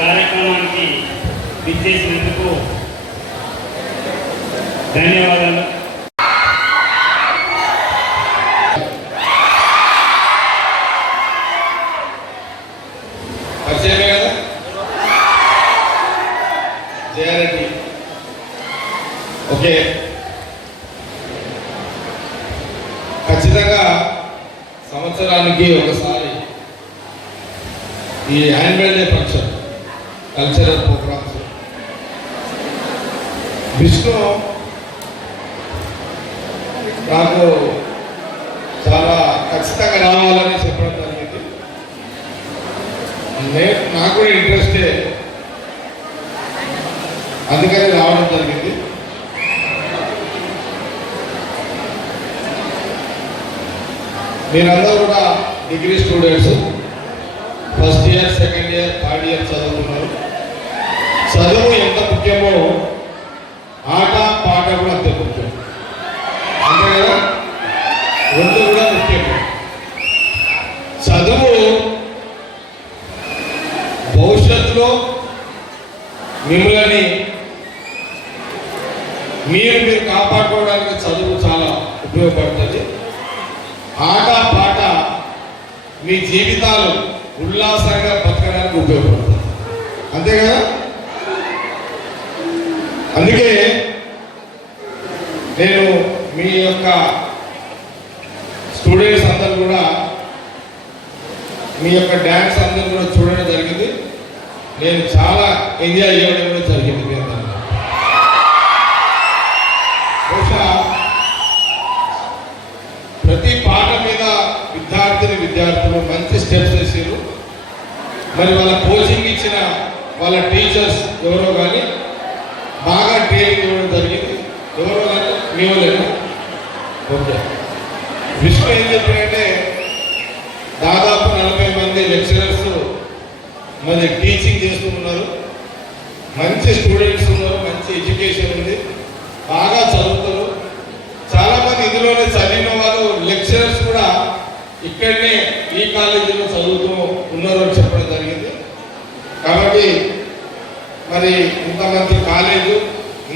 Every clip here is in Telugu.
కార్యక్రమానికి విచ్చేసినందుకు ధన్యవాదాలు. జయారెడ్డి ఓకే, ఖచ్చితంగా సంవత్సరానికి ఒకసారి ఈ annual day function cultural programmes Vishnu నాకు చాలా ఖచ్చితంగా రావాలని చెప్పడం జరిగింది. నాకు కూడా ఇంట్రెస్టే, అందుకని రావడం జరిగింది. మీరందరూ కూడా degree students, first year, second year, third year చదువుతున్నారు. చదువు ఎంత ముఖ్యమో ఆట పాట కూడా అంతే ముఖ్యం, అంతే కదా, రెండు కూడా ముఖ్యమే. చదువు భవిష్యత్తులో మిమ్మల్ని మీరు కాపాడుకోవడానికి చదువు చాలా ఉపయోగపడుతుంది. ఆట పాట మీ జీవితాలు ఉల్లాసంగా బతకడానికి ఉపయోగపడుతుంది, అంతే కదా. అందుకే నేను మీ యొక్క స్టూడెంట్స్ అందరూ కూడా మీ యొక్క డ్యాన్స్ అందరూ కూడా చూడడం జరిగింది. నేను చాలా ఎంజాయ్ చేయడం కూడా జరిగింది. మీ అందరూ బహుశా ప్రతి పాట మీద విద్యార్థులు మంచి స్టెప్స్ వేసారు. మరి వాళ్ళ కోచింగ్ ఇచ్చిన వాళ్ళ టీచర్స్ ఎవరో కానీ బాగా ట్రైనింగ్ ఇవ్వడం జరిగింది. ఎవరో కానీ మేము లేదు. ఓకే, విష్ణు ఏం చెప్పినంటే దాదాపు 40 మంది లెక్చరర్స్ మరి టీచింగ్ చేస్తూ ఉన్నారు. మంచి స్టూడెంట్స్ ఉన్నారు, మంచి ఎడ్యుకేషన్ ఉంది, బాగా చదువుతారు. చాలా మంది ఇందులోనే చదివిన వాళ్ళు లెక్చరర్స్ కూడా ఇక్కడనే ఈ కాలేజీలో చదువుతూ ఉన్నారు అని చెప్పడం జరిగింది. కాబట్టి మరి ఇంత మంచి కాలేజు,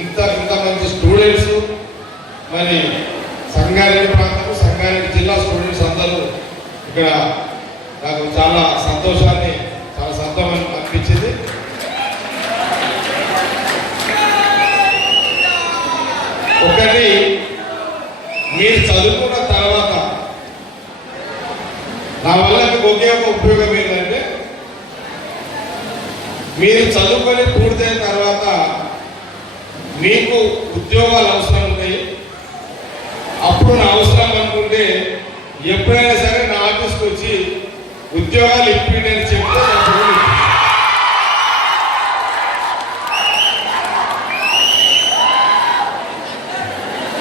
ఇంత మంచి స్టూడెంట్స్, మరి సంగారెడ్డి ప్రాంతం, సంగారెడ్డి జిల్లా స్టూడెంట్స్ అందరూ ఇక్కడ నాకు చాలా సంతోషాన్ని, చాలా సంతోషం అనిపించింది. ఒకటి, మీరు చదువుకున్న తర్వాత నా వల్ల మీకు ఒకే ఒక ఉపయోగం ఏంటంటే, మీరు చదువుకొని పూర్తయిన తర్వాత మీకు ఉద్యోగాలు అవసరం ఉన్నాయి. అప్పుడు నా అవసరం అనుకుంటే ఎప్పుడైనా సరే నా ఆఫీస్కి వచ్చి ఉద్యోగాలు ఇప్పిండి అని చెప్తే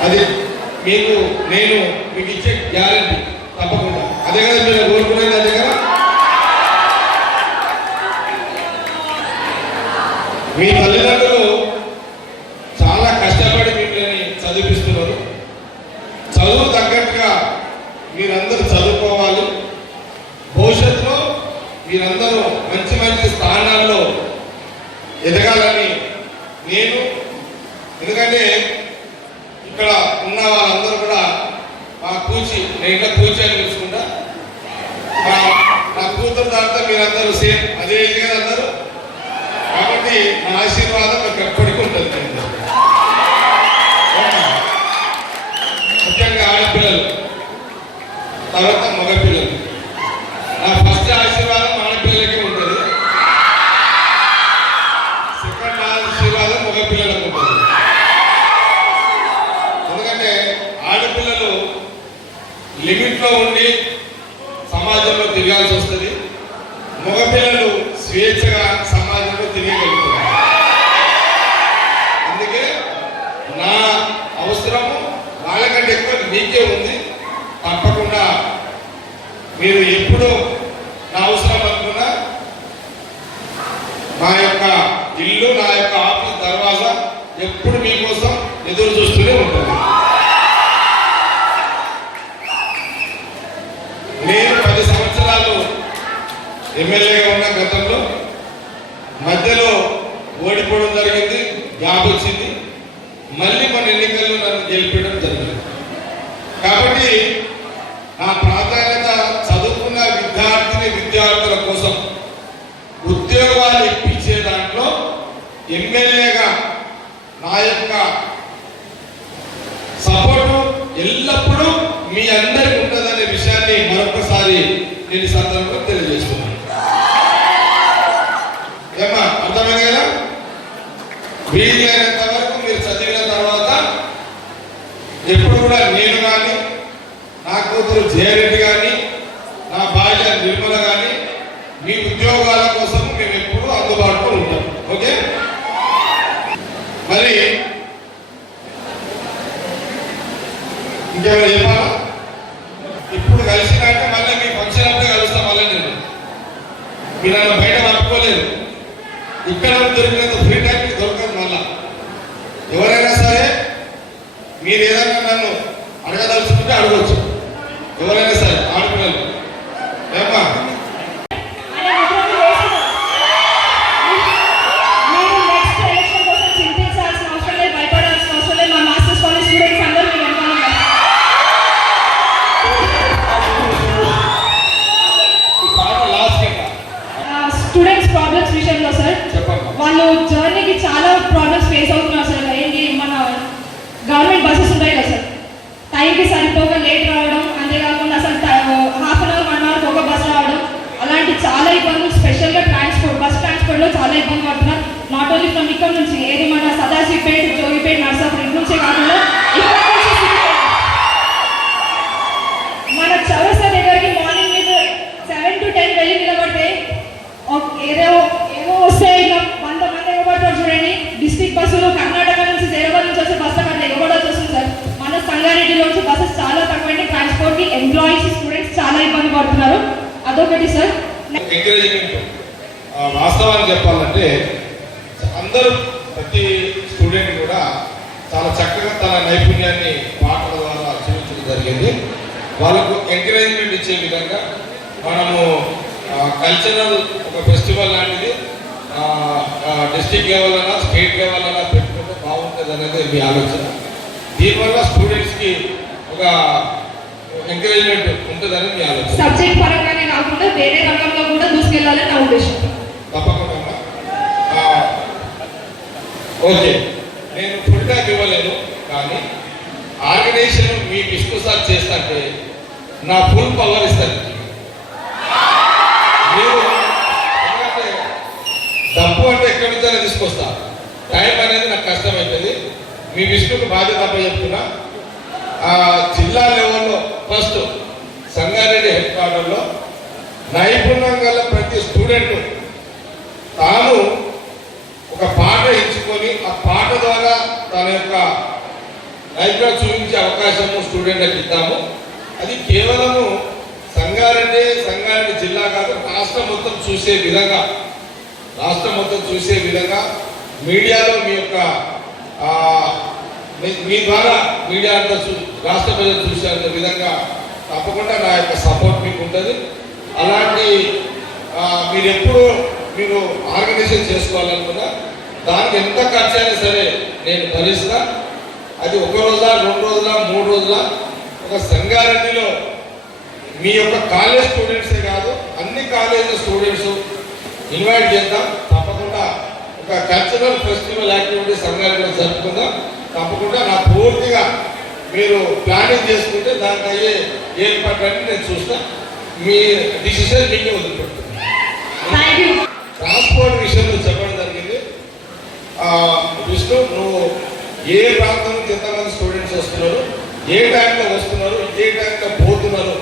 అది నేను మీకు ఇచ్చే గ్యారంటీ తప్పకుండా. అదే కదా మీరు కోరుకునేది, అదే కదా. మీ తల్లిదండ్రులు చాలా కష్టపడి మిమ్మల్ని చదివిస్తున్నారు. చదువు తగ్గట్టుగా మీరందరూ చదువుకోవాలి. భవిష్యత్తులో మీరందరూ మంచి స్థానాల్లో ఎదగాలని నేను, ఎందుకంటే ఇక్కడ ఉన్న వాళ్ళందరూ కూడా మా కూచి, నేను ఇంకా కూచి అని పిలుచుకుంటా, నా కూతురు తర్వాత మీరందరూ సేమ్ అదే కదా అందరూ. కాబట్టి నా ఆశీర్వాదం మీకు ఎప్పటికీ ఉంటుంది. ముఖ్యంగా ఆడపిల్లలు, తర్వాత మగపిల్లలు. నా ఫస్ట్ ఆశీర్వాదం ఆడపిల్లలకి ఉంటుంది, సెకండ్ ఆశీర్వాదం మగపిల్లలకు ఉంటుంది. ఎందుకంటే ఆడపిల్లలు లిమిట్లో ఉండి సమాజంలో తిరగాల్సి వస్తుంది, మగపిల్లలు స్వేచ్ఛగా సమాజంలో తిరగగలుగుతారు. అందుకే నా అవసరము వాళ్ళకంటే ఎక్కువ మీకే ఉంది. తప్పకుండా మీరు ఎప్పుడు నా అవసరం అనుకున్నా నా యొక్క ఇల్లు, నా యొక్క ఆఫీస్ దర్వాజా ఎప్పుడు మీకోసం ఎదురు చూస్తూనే ఉంటుంది. నేను 10 సంవత్సరాలు ఎమ్మెల్యేగా ఉన్న గతంలో మధ్యలో ఓడిపోవడం జరిగింది, గ్యాప్ వచ్చింది, మళ్ళీ మన ఎన్నికల్లో నన్ను గెలిపించడం జరిగింది. కాబట్టి నా ప్రాధాన్యత చదువుకున్న విద్యార్థుల కోసం ఉద్యోగాలు ఇప్పించే దాంట్లో ఎమ్మెల్యేగా నా యొక్క సపోర్టు ఎల్లప్పుడూ మీ అందరికీ ఉంటుందనే విషయాన్ని మరొకసారి నేను సందర్భంగా తెలియజేస్తున్నాను. ఏమా అర్థమైంది కదా? వీలైనంత వరకు మీరు చదివిన తర్వాత ఎప్పుడు కూడా నేను కానీ, నా కూతురు జయరెడ్డి కానీ, నా భార్య నిర్మల కానీ మీ ఉద్యోగాల కోసం మేము ఎప్పుడు అందుబాటులో ఉంటాం. ఓకే? మరి ఇంకేమైనా చెప్పాలా? ఇప్పుడు కలిసినాక మళ్ళీ మీ ఫంక్షన్ అప్పుడే కలుస్తాం. మళ్ళీ నేను మీరు నన్ను బయట పట్టుకోలేదు. ఇక్కడ దొరికినంత ఫ్రీ టైం దొరకదు. మళ్ళా ఎవరైనా సరే మీరు ఏదైనా నన్ను అడగదలుచుకుంటే అడగవచ్చు. ఎవరైనా సరే ఆడపిల్లలు ఏమ్మా స్టూడెంట్స్ ప్రాబ్లమ్స్ విషయంలో సార్, వాళ్ళు జర్నీకి చాలా ప్రాబ్లమ్స్ ఫేస్ అవుతున్నారు సార్. ఏంటి, మన గవర్నమెంట్ బస్సెస్ ఉంటాయి కదా సార్, టైంకి సరిపోగా లేట్ రావడం, అంతేకాకుండా అసలు హాఫ్ అన్ అవర్ 1 అవర్ ఒక బస్ రావడం, అలాంటి చాలా ఇబ్బందులు. స్పెషల్గా బస్ ట్రాన్స్పోర్ట్లో చాలా ఇబ్బంది పడుతున్నారు. నాట్ ఓన్లీ ఫ్రమ్ ఇక్కడ నుంచి, ఏది మన సదాశివపేట, జోగిపేట, నర్సాపూర్ ఇటు నుంచే కాకుండా మన చౌరస్తా దగ్గరికి మార్నింగ్ మీద 7 to 10 వెళ్ళి నిలబడితే ఏదో వస్తే ఇలా 100 మంది ఎగబడతారు చూడండి. డిస్ట్రిక్ట్ బస్సులు కర్ణాటక నుంచి, హైదరాబాద్ నుంచి వచ్చే బస్సు అక్కడ ఎగబడాల్సి వస్తుంది సార్. మన సంగారెడ్డిలో వచ్చే బస్సెస్ చాలా తక్కువ. ట్రాన్స్పోర్ట్ కి ఎంప్లాయీస్, స్టూడెంట్స్ చాలా ఇబ్బంది పడుతున్నారు. అదొకటి సార్. వాస్తవాన్ని చెప్పాలంటే అందరూ, ప్రతి స్టూడెంట్ కూడా చాలా చక్కగా తన నైపుణ్యాన్ని పాటల ద్వారా చూపించడం జరిగింది. వాళ్ళకు ఎంకరేజ్మెంట్ ఇచ్చే విధంగా మనము కల్చరల్ ఒక ఫెస్టివల్ లాంటిది డిస్ట్రిక్ట్ లెవెల్ అయినా స్టేట్ లెవెల్ అయినా పెట్టుకుంటే బాగుంటుంది అనేది మీ ఆలోచన. దీనివల్ల స్టూడెంట్స్కి ఒక ఎంకరేజ్మెంట్ ఉంటుందని మీ ఆలోచన. సబ్జెక్ట్ పరంగానే కాకుండా వేరే రంగంలో కూడా దూసుకెళ్ళాలని నా ఉద్దేశం. తప్పకుండా ఓకే. నేను ఫుడ్ బ్యాక్ ఇవ్వలేదు, కానీ ఆర్గనైజేషన్ మీ విష్ణు సార్ చేస్తుంటే నా ఫుల్ పవర్ ఇస్తాను. మీరు ఎందుకంటే డబ్బు అంటే ఎక్కడి నుంచైనా తీసుకొస్తా, టైం అనేది నాకు కష్టమైపోయింది. మీ విష్ణుకు బాధ్యత తప్ప చెప్తున్నా. జిల్లా లెవెల్లో ఫస్ట్ సంగారెడ్డి హెడ్ క్వార్టర్లో నైపుణ్యం గల ప్రతి స్టూడెంట్ తాను ఒక పాట ఎంచుకొని ఆ పాట ద్వారా తన యొక్క లైఫ్లో చూపించే అవకాశము స్టూడెంట్లకు ఇద్దాము. అది కేవలము సంగారెడ్డి జిల్లా కాదు, రాష్ట్రం మొత్తం చూసే విధంగా మీడియాలో మీ యొక్క మీ ద్వారా మీడియా అంతా రాష్ట్ర ప్రజలు చూసే విధంగా తప్పకుండా నా యొక్క సపోర్ట్ మీకు ఉంటుంది. అలాంటి మీరు ఆర్గనైజేషన్ చేసుకోవాలనుకున్నా దానికి ఎంత ఖర్చు అయినా సరే నేను భరిస్తా. అది 1 రోజులా 2 రోజులా 3 రోజులా ఒక సంగారెడ్డిలో మీ యొక్క కాలేజ్ స్టూడెంట్సే కాదు, అన్ని కాలేజ్ స్టూడెంట్స్ ఇన్వైట్ చేద్దాం. తప్పకుండా ఒక కల్చరల్ ఫెస్టివల్ యాక్టివిటీ సంగారెడ్డిలో జరుపుకుందాం. తప్పకుండా నా పూర్తిగా మీరు ప్లానింగ్ చేసుకుంటే దానికి అయ్యే ఏర్పాట్లన్నీ నేను చూస్తా. మీ డిసిషన్ మీకే వదిలిపెడుతున్నాను. ట్రాన్స్పోర్ట్ విషయంలో చెప్పడం జరిగింది. విష్ణు, నువ్వు ఏ ప్రాంతం నుంచి ఎంతమంది స్టూడెంట్స్ వస్తున్నారు, ఏ టైంలో వస్తున్నారు, ఏ టైంలో పోతున్నారు,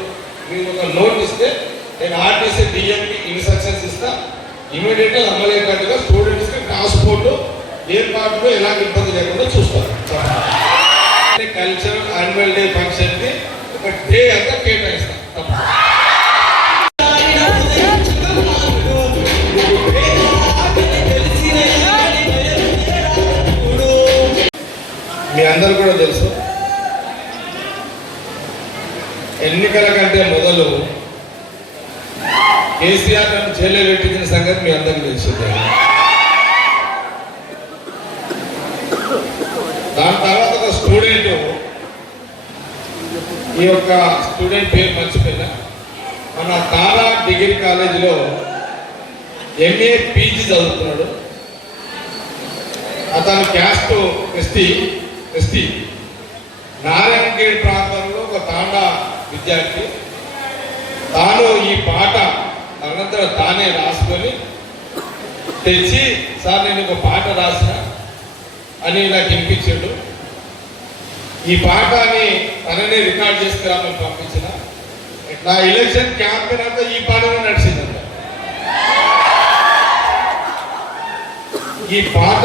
మీరు ఒక నోట్ ఇస్తే నేను ఆర్టీసీ డిఎంకి ఇన్స్ట్రక్షన్స్ ఇస్తా. ఇమీడియట్గా అమలయ్యేటట్టుగా స్టూడెంట్స్కి ట్రాన్స్పోర్ట్ ఏర్పాటులో ఎలాంటి ఇబ్బంది లేకుండా చూస్తారు. కల్చరల్ యాన్యువల్ డే ఫంక్షన్కి ఒక డే అంతా కేటాయిస్తాం. మీ అందరూ కూడా తెలుసు, ఎన్నికల కంటే మొదలు కేసీఆర్ నన్ను జైల్లో పెట్టించిన సంగతి మీ అందరికీ తెలిసిందే. ఈ యొక్క స్టూడెంట్ పేరు మర్చిపోయినా, మన తారా డిగ్రీ కాలేజీలో ఎంఏ పీజీ చదువుతున్నాడు. అతను క్యాస్ట్ ఎస్టీ నారాయణగేడ్ ప్రాంతంలో ఒక తాండా విద్యార్థి. తాను ఈ పాట అనంతరం తానే రాసుకొని తెచ్చి, సార్ నేను ఒక పాట రాసిన అని నాకు వినిపించాడు. ఈ పాటని తననే రికార్డ్ చేసుకురామని పంపించిన. నా ఎలక్షన్ క్యాంపెయిన్ అంతా ఈ పాటనే నడిచిందంట. ఈ పాట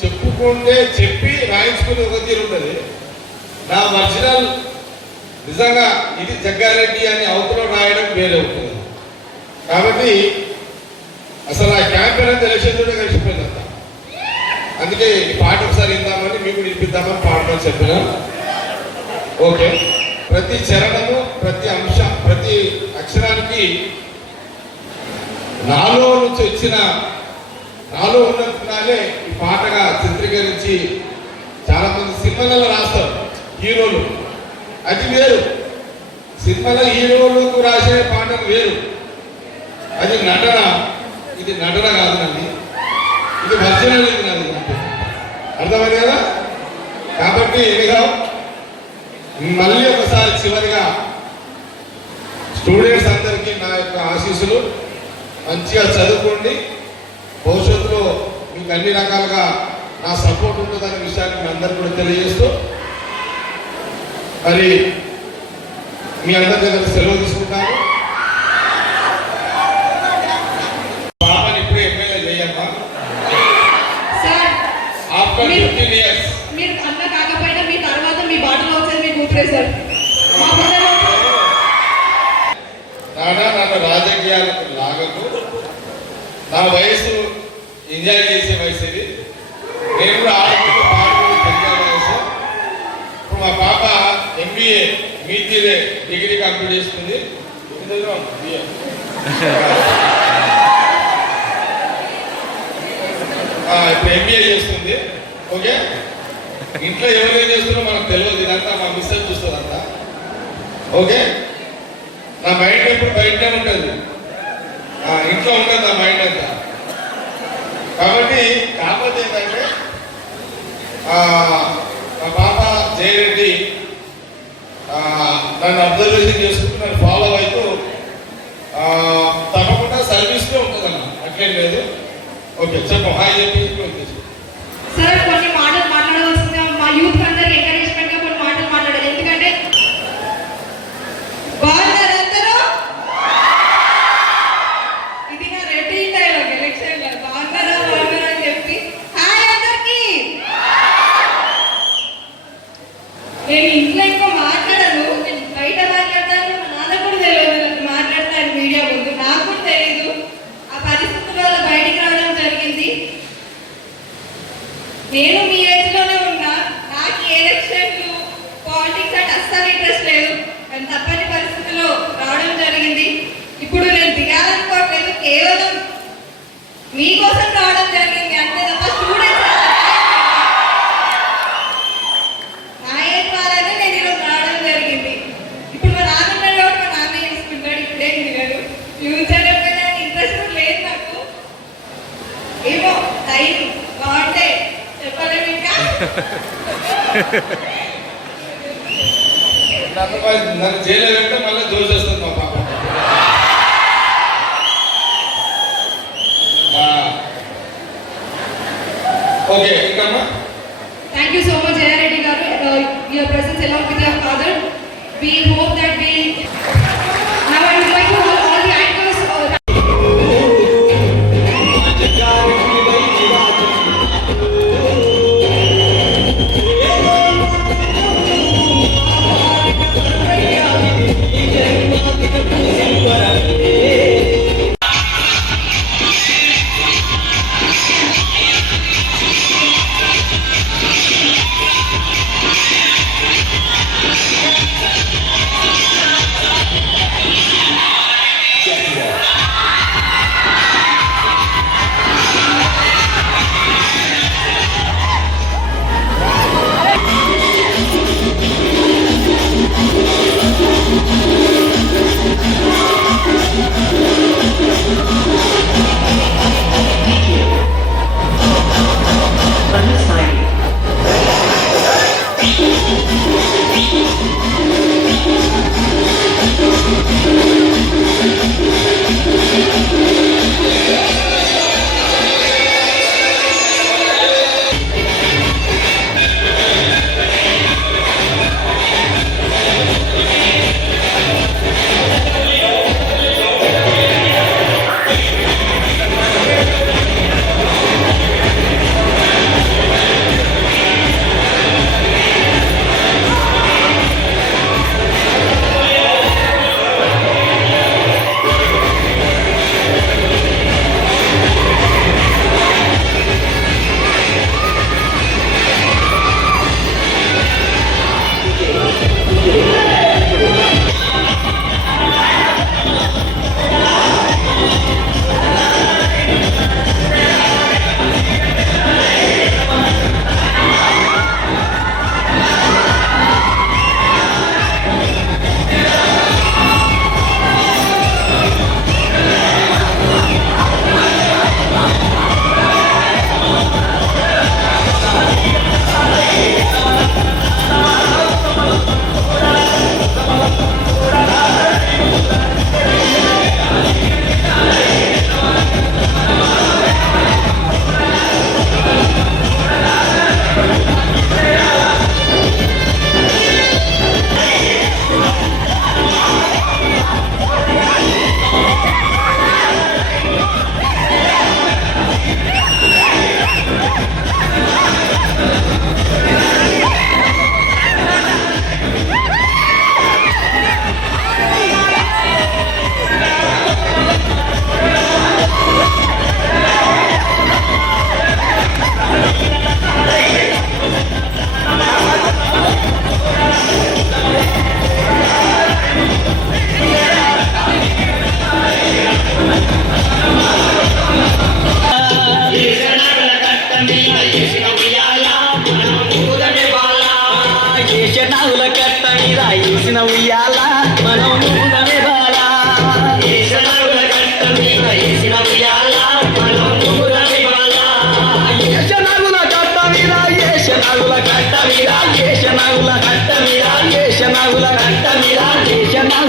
చెప్పుకుంటే చెప్పి రాయించుకునే ఒక తీరు ఉంటుంది. నా ఒరిజినల్ నిజంగా ఇది జగ్గారెడ్డి అని అవతలో రాయడం వేరే ఉంటుంది. కాబట్టి అసలు ఆ క్యాంపెయిన్ అంతా ఎలక్షన్ తోనే కలిసిపోయిందంట. అందుకే ఈ పాట ఒకసారి విందామని మీకు వినిపిద్దామని పాడమని చెప్పిన. ఓకే, ప్రతి చరణము, ప్రతి అంశం, ప్రతి అక్షరానికి నాలో నుంచి వచ్చిన, నాలో ఉన్నట్టుగానే ఈ పాటగా చిత్రీకరించి చాలా మంది సినిమాలలో రాస్తారు హీరోలు. అది వేరు, సినిమాలో హీరోలకు రాసే పాటలు వేరు. అది నటన, ఇది నటన కాదు నాది, ఇది ఒరిజినల్, ఇది నాది. అర్థమైంది కదా? కాబట్టి ఎనిగా మళ్ళీ ఒకసారి చివరిగా స్టూడెంట్స్ అందరికీ నా యొక్క ఆశీస్సులు. మంచిగా చదువుకోండి, భవిష్యత్తులో మీకు అన్ని రకాలుగా నా సపోర్ట్ ఉంటుందనే విషయాన్ని మీ అందరు కూడా తెలియజేస్తూ మరి మీ అందరి దగ్గర సెలవు తీసుకుంటాను. పాపని ఇప్పుడే ఎమ్మెల్యే చేయమ్మా. ఆఫ్టర్ 15 years మీరు అన్న కాకపోయినా మీ తర్వాత మీ బాటలో వచ్చేది మీ కూతురే సార్. నానా నన్ను రాజకీయాలకు లాగకు. నా వయసు ఎంజాయ్ చేసే వయసు ఇది. నేను కూడా ఆడుకుంటూ పాడుకుంటూ పెరిగే వయసు. ఇప్పుడు మా పాప ఎంబీఏ మీతీరే డిగ్రీ కంప్లీట్ చేసుకుంది. ఇప్పుడు ఎంబీఏ చేస్తుంది. ఓకే, ఇంట్లో ఎవరు చేస్తున్నారో మనకు తెలియదు. ఇదంతా మా మిస్సెస్ చూస్తుంది అంతా. ఓకే, నా మైండ్ ఎప్పుడు బయటనే ఉంటుంది, ఇంట్లో ఉంటుంది నా మైండ్ అంతా. కాబట్టి కాకపోతే ఏంటంటే మా పాప జయరెడ్డి నన్ను అబ్జర్వేషన్ చేసుకుంటూ నన్ను ఫాలో అవుతూ తప్పకుండా సర్వీస్లో ఉంటుందన్న, అట్లేం లేదు. ఓకే, చెప్పు, హాయ్ చెప్పి. సార్ కొన్ని మాటలు మాట్లాడవలసిందిగా మా యూత్ అందరికి ఎంకరేజ్మెంట్ గా కొన్ని మాటలు మాట్లాడాలి. ఎందుకంటే బాగున్నారందరూ, ఇది నా రెడ్డింగ్ డైలాగ్ ఎలక్షన్ లో, బాగున్నారా బాగున్నారా అని చెప్పి హాయ్ అందరికి. నేను ఇంట్లో ఎక్కువ మాట్లాడను, నేను బయట మాట్లాడతాను. మా నాన్న కూడా తెలియదు నాకు మాట్లాడతాను మీడియా ముందు, నాకు కూడా తెలియదు. ఆ పరిస్థితుల వల్ల బయటికి రావడం జరిగింది. నేను మీ ఏజ్లోనే ఉన్నా, నాకు ఎలక్షన్లు పాలిటిక్స్ అంటే అస్సలు ఇంట్రెస్ట్ లేదు, కానీ తప్పని పరిస్థితుల్లో రావడం జరిగింది. ఇప్పుడు నేను దిగాలనుకోవట్లేదు, కేవలం మీకోసం రావడం జరిగింది అంతే తప్ప స్టూడెంట్స్ నా ఏజ్ వాళ్ళనే నేను ఈరోజు రావడం జరిగింది. ఇప్పుడు మా నాన్న ఉన్నాడు కాబట్టి మా నాన్న చేసుకుంటాడు, ఇప్పుడేం దిగాడు. ఫ్యూచర్ ఎప్పుడైనా ఇంట్రెస్ట్ లేదు నాకు, ఏమో టైం బాగుంటే చెప్పలేము. ఇంకా నన్ను జైలు వెంట మళ్ళీ జోష్ వస్తుంది మా పాప. ఓకే, ఇంకమ్మా. Thank you so much, Jaya Reddy garu. Your presence along with your father. We hope that we. Now I would like to call all the actors.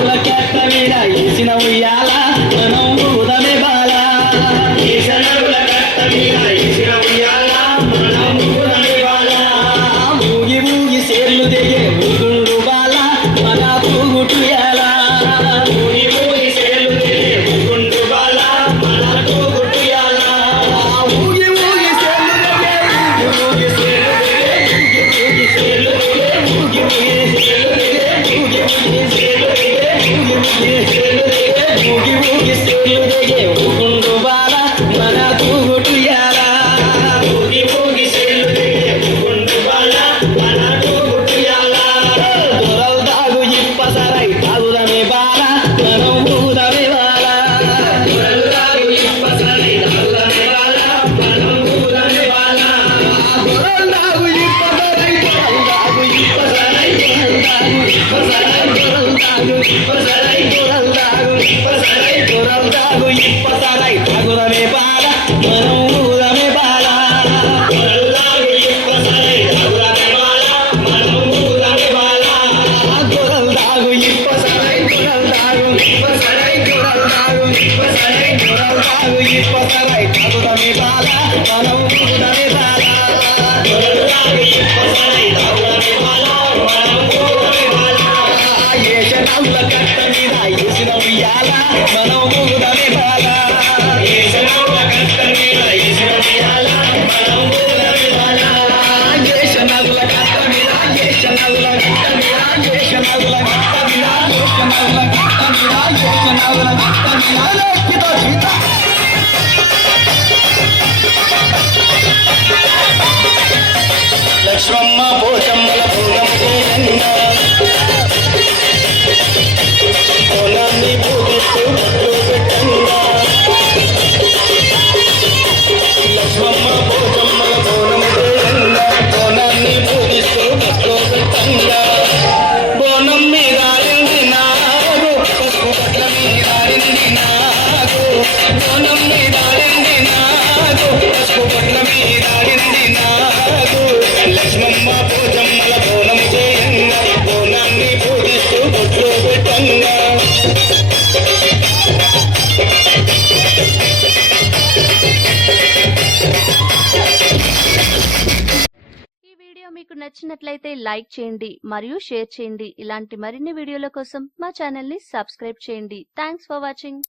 ఏషనల్ల కట్ట మీద ఏసిన ఉయ్యాల మనం ఊదమే బాల ఏషనల్ల కట్ట మీద ఏసిన ఉయ్యాల మనం ఊదమే బాల ఊగి ఊగి సేర్లు దిగే ఊగుండు బాల మన పూగుటుయాల ఊగి ఊగి సేర్లు దిగే ఊగుండు బాల మన పూగుటుయాల ఊగి ఊగి సేర్లు దిగే ఊగి సేర్లు దిగే ఊగి సేర్లు దిగే ఊగి ఊగి సేర్లు దిగే ఊగి ఊగి సేర్లు దిగే ఊగుండు బాల మన పూగుటుయాల ఊగి ఊగి సేర్లు దిగే ఊగుండు బాల మన పూగుటుయాల దొరలు దాగు ఇప్పసరై తాగుదమే బాల మనం ఊదమే బాల దొరలు దాగు ఇప్పసరై తాగుదమే బాల మనం ఊదమే బాల దొరలు దాగు ఇప్పసరై దొరలు దాగు ఇప్పసరై దొరలు దాగు ఇప్పసరై దొరలు దాగు ఇప్పసరై దొరలు దాగు ఇప్పసరై తాగుదమే బాల మనం ఊదమే బాల దొరలు దాగు ఇప్పసరై తాగుదమే బాల మనం ఊదమే బాల దొరలు దాగు ఇప్పసరై దొరలు దాగు ఇప్పసరై దొరలు దాగు ఇప్పసరై దొరలు దాగు ఇప్పసరై తాగుదమే బాల మనం ఊదమే బాల దొరలు దాగు ఇప్పసరై తాగుదమే బాల మనం ఊదమే బాల ఏషనల్ల కట్ట మీద ఏసిన ఉయ్యాల మనం ఊదమే బాల ఏషనల్ల కట్ట మీద ఏసిన ఉయ్యాల మనం ఊదమే బాల ఏషనల్ల కట్ట మీద ఏషనల్ల కట్ట మీద ఏషనల్ల కట్ట మీద ఏషనల్ల కట్ట మీద ఏషనల్ల కట్ట మీద లెక్కితో చీత లక్ష్మమ్మ పోచమ్మల పూలం చేయంగా పొలాన్ని పూజిస్తూ బొట్లు పెట్టంగా లక్ష్మమ్మ పోచమ్మల పూలం చేయంగా పొలాన్ని పూజిస్తూ బొట్లు పెట్టంగా బోనం మీద నాగు పసుపు బట్ల మీద నాగు బోనం మీద నాగు పసుపు బట్ల మీద నాగు లక్ష్మమ్మ పోచమ్మల బోనం చేయంగా బోనాన్ని పూజిస్తూ బొట్లు పెట్టంగా ఈ వీడియో మీకు నచ్చినట్లయితే లైక్ చేయండి మరియు షేర్ చేయండి. ఇలాంటి మరిన్ని వీడియోల కోసం మా ఛానల్ ని సబ్స్క్రైబ్ చేయండి. Thanks for watching.